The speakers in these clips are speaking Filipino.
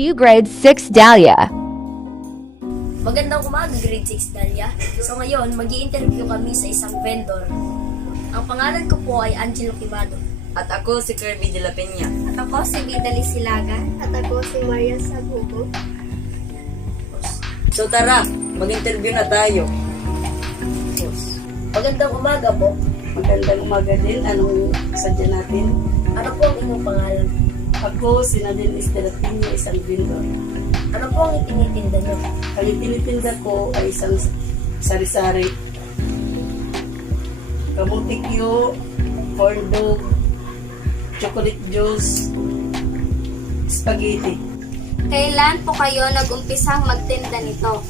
you, grade 6 Dahlia. Magandang umaga, grade 6 Dahlia. So ngayon, mag-i-interview kami sa isang vendor. Ang pangalan ko po ay Angelo Quimado. At ako si Kirby de la Peña. At ako si Vidali Silaga. At ako si Maria Sabugo. So tara, mag-interview na tayo. Magandang umaga po. Magandang umaga din. Anong sadya natin? Ano po ang inyong pangalan? Ako, si Nadine de la Peña, isang vendor. Ano po ang itinitinda nyo? Ang itinitinda ko ay isang sari-sari. Kamutikyo, corn dog, chocolate juice, spaghetti. Kailan po kayo nag-umpisang magtinda nito?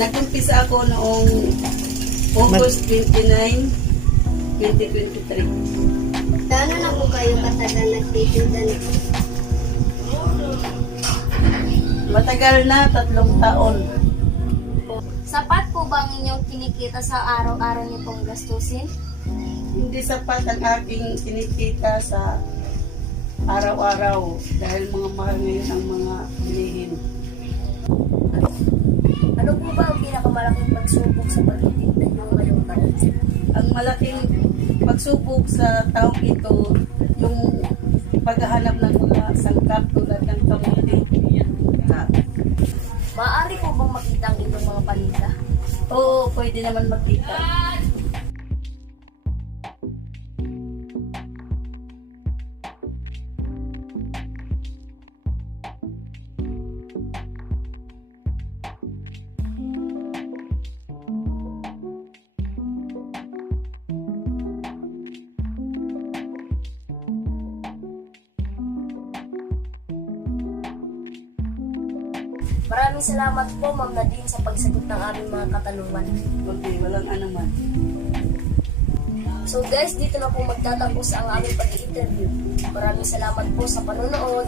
Nag-umpisa ako noong August 29, 2023. Gaano na po kayo katagal nagtitinda nito? Matagal na, 3 taon. Sapat po ba ang inyong kinikita sa araw-araw nitong gastusin? Hindi sapat ang aking kinikita sa araw-araw dahil mga mahal ngayon ang mga bilihin. Ano po ba ang pinakamalaking pagsubok sa pagtitinda nyo ngayong taon? Ang malaking pagsubok sa taong ito, yung paghahanap ng mga sangkap tulad ng kamuti. Maaari po bang makita ang inyong mga paninda? Oo, pwede naman makita. Maraming salamat po, Ma'am Nadine, sa pagsagot ng aming mga katanungan. Okay, walang anuman. So guys, dito na po magtatapos ang aming pag-i-interview. Maraming salamat po sa panonood.